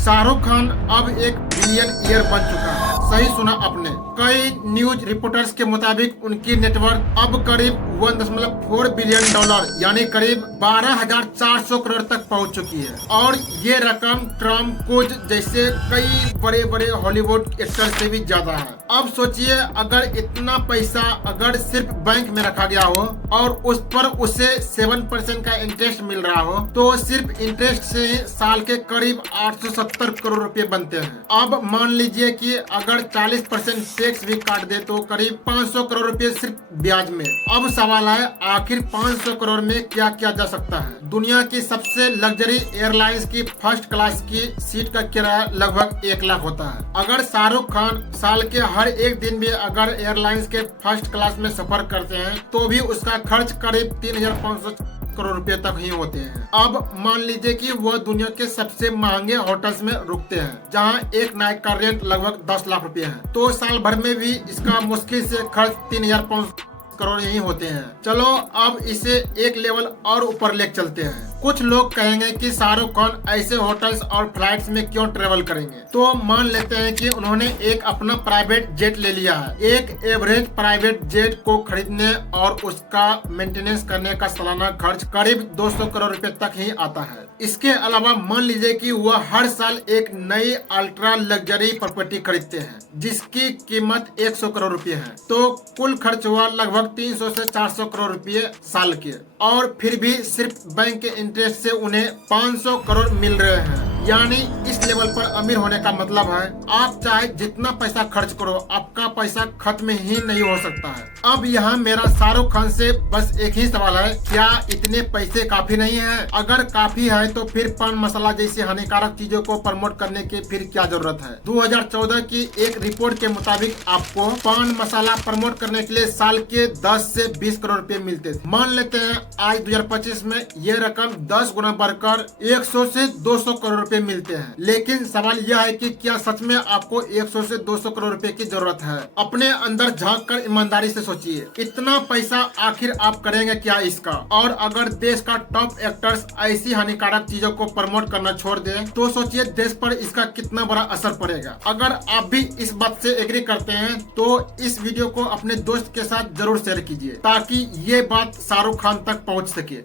शाहरुख खान अब एक बिलियनियर बन चुका है। सही सुना आपने। कई न्यूज रिपोर्टर्स के मुताबिक उनकी नेटवर्थ अब करीब 1.4 बिलियन डॉलर यानी करीब 12,400 करोड़ तक पहुंच चुकी है। और ये रकम टॉम क्रूज जैसे कई बड़े बड़े हॉलीवुड एक्टर से भी ज्यादा है। अब सोचिए, अगर इतना पैसा अगर सिर्फ बैंक में रखा गया हो और उस पर उसे 7% का इंटरेस्ट मिल रहा हो, तो सिर्फ इंटरेस्ट से ही साल के करीब 870 करोड़ रुपए बनते हैं। अब मान लीजिए कि अगर 40% टैक्स भी काट दे तो करीब 500 करोड़ रुपए सिर्फ ब्याज में। अब सवाल है, आखिर 500 करोड़ में क्या किया जा सकता है? दुनिया की सबसे लग्जरी एयरलाइंस की फर्स्ट क्लास की सीट का किराया लगभग 1 लाख होता है। अगर शाहरुख खान साल के हर एक दिन भी अगर एयरलाइंस के फर्स्ट क्लास में सफर करते हैं तो भी उसका खर्च करीब 3,500 करोड़ रुपए तक ही होते हैं। अब मान लीजिए कि वह दुनिया के सबसे महंगे होटल्स में रुकते हैं, जहां एक नाइट का रेंट लगभग 10 लाख रुपए है, तो साल भर में भी इसका मुश्किल से खर्च 3,500 करोड़ ही होते हैं। चलो अब इसे एक लेवल और ऊपर ले चलते हैं। कुछ लोग कहेंगे कि शाहरुख खान ऐसे होटल्स और फ्लाइट्स में क्यों ट्रेवल करेंगे? तो मान लेते हैं कि उन्होंने एक अपना प्राइवेट जेट ले लिया है। एक एवरेज प्राइवेट जेट को खरीदने और उसका मेंटेनेंस करने का सालाना खर्च करीब 200 करोड़ रुपए तक ही आता है। इसके अलावा मान लीजिए कि वह हर साल एक नई अल्ट्रा लग्जरी प्रॉपर्टी खरीदते हैं जिसकी कीमत 100 करोड़ रुपए है, तो कुल खर्च हुआ लगभग 300 से 400 करोड़ रुपए साल के। और फिर भी सिर्फ बैंक के इंटरेस्ट से उन्हें 500 करोड़ मिल रहे हैं। यानी इस लेवल पर अमीर होने का मतलब है आप चाहे जितना पैसा खर्च करो, आपका पैसा खत्म ही नहीं हो सकता है। अब यहाँ मेरा शाहरुख खान से बस एक ही सवाल है, क्या इतने पैसे काफी नहीं है? अगर काफी है तो फिर पान मसाला जैसी हानिकारक चीजों को प्रमोट करने की फिर क्या जरूरत है? 2014 की एक रिपोर्ट के मुताबिक आपको पान मसाला प्रमोट करने के लिए साल के 10 से 20 करोड़ रुपए मिलते थे। मान लेते हैं आज 2025 में ये रकम 10 गुना बढ़कर 100 से 200 करोड़ रुपए मिलते हैं। लेकिन सवाल यह है कि क्या सच में आपको 100 से 200 करोड़ रुपए की जरूरत है? अपने अंदर झांक कर ईमानदारी से सोचिए, इतना पैसा आखिर आप करेंगे क्या इसका? और अगर देश का टॉप एक्टर्स ऐसी हानिकारक चीजों को प्रमोट करना छोड़ दे तो सोचिए देश पर इसका कितना बड़ा असर पड़ेगा। अगर आप भी इस बात से एग्री करते हैं तो इस वीडियो को अपने दोस्त के साथ जरूर शेयर कीजिए ताकि ये बात शाहरुख खान तक पहुंच सके।